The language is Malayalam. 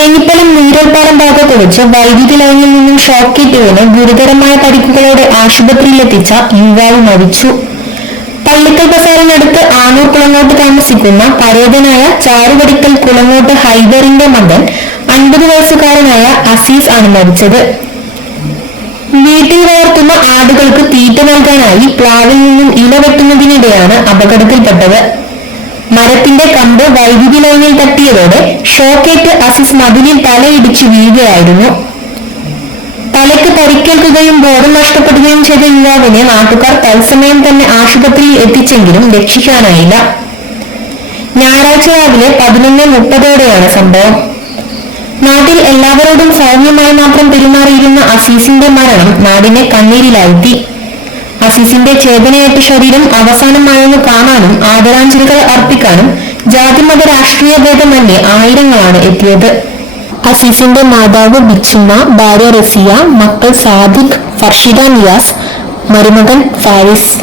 തേഞ്ഞിപ്പലം നീരോൽപ്പാടം ഭാഗത്ത് വെച്ച് വൈദ്യുതി ലൈനിൽ നിന്നും ഷോക്കേറ്റ് വീണ് ഗുരുതരമായ പരിക്കുകളോടെ ആശുപത്രിയിലെത്തിച്ച യുവാവ് മരിച്ചു. പള്ളിക്കൽ ബസാറിനടുത്ത് ആണൂർ കുളങ്ങോട്ട് താമസിക്കുന്ന പരേതനായ ചാറുപടിക്കൽ കുളങ്ങോട്ട് ഹൈദറിന്റെ മകൻ 50 വയസ്സുകാരനായ അസീസ് ആണ് മരിച്ചത്. വീട്ടിൽ വളർത്തുന്ന ആടുകൾക്ക് തീറ്റ നൽകാനായി പ്ലാവിൽ നിന്നും ഇല വെട്ടുന്നതിനിടെയാണ് അപകടത്തിൽപ്പെട്ടത്. മരത്തിന്റെ കമ്പ് വൈദ്യുതി ലൈനിൽ തട്ടിയതോടെ ഷോക്കേറ്റ് അസീസ് മതിലിൽ തലയിടിച്ചു വീഴുകയായിരുന്നു. തലയ്ക്ക് പരിക്കേൽക്കുകയും ബോധം നഷ്ടപ്പെടുകയും ചെയ്ത യുവാവിനെ നാട്ടുകാർ തത്സമയം തന്നെ ആശുപത്രിയിൽ എത്തിച്ചെങ്കിലും രക്ഷിക്കാനായില്ല. ഞായറാഴ്ച രാവിലെ 11:30 സംഭവം. നാട്ടിൽ എല്ലാവരോടും സൗമ്യമായി മാത്രം പെരുമാറിയിരുന്ന അസീസിന്റെ മരണം നാടിനെ കണ്ണീരിലാഴ്ത്തി. അസീസിന്റെ ചേതനയേറ്റ ശരീരം അവസാനമായെന്ന് കാണാനും ആദരാഞ്ജലികൾ അർപ്പിക്കാനും ജാതിമത രാഷ്ട്രീയ ഭേദമന്യേ ആയിരങ്ങളാണ് എത്തിയത്. അസീസിന്റെ മാതാവ് ബിച്ചിമ്മ, ഭാര്യ റസിയ, മക്കൾ സാദിഖ്, ഫർഷിദ, നിയാസ്, മരുമകൻ ഫാരിസ്.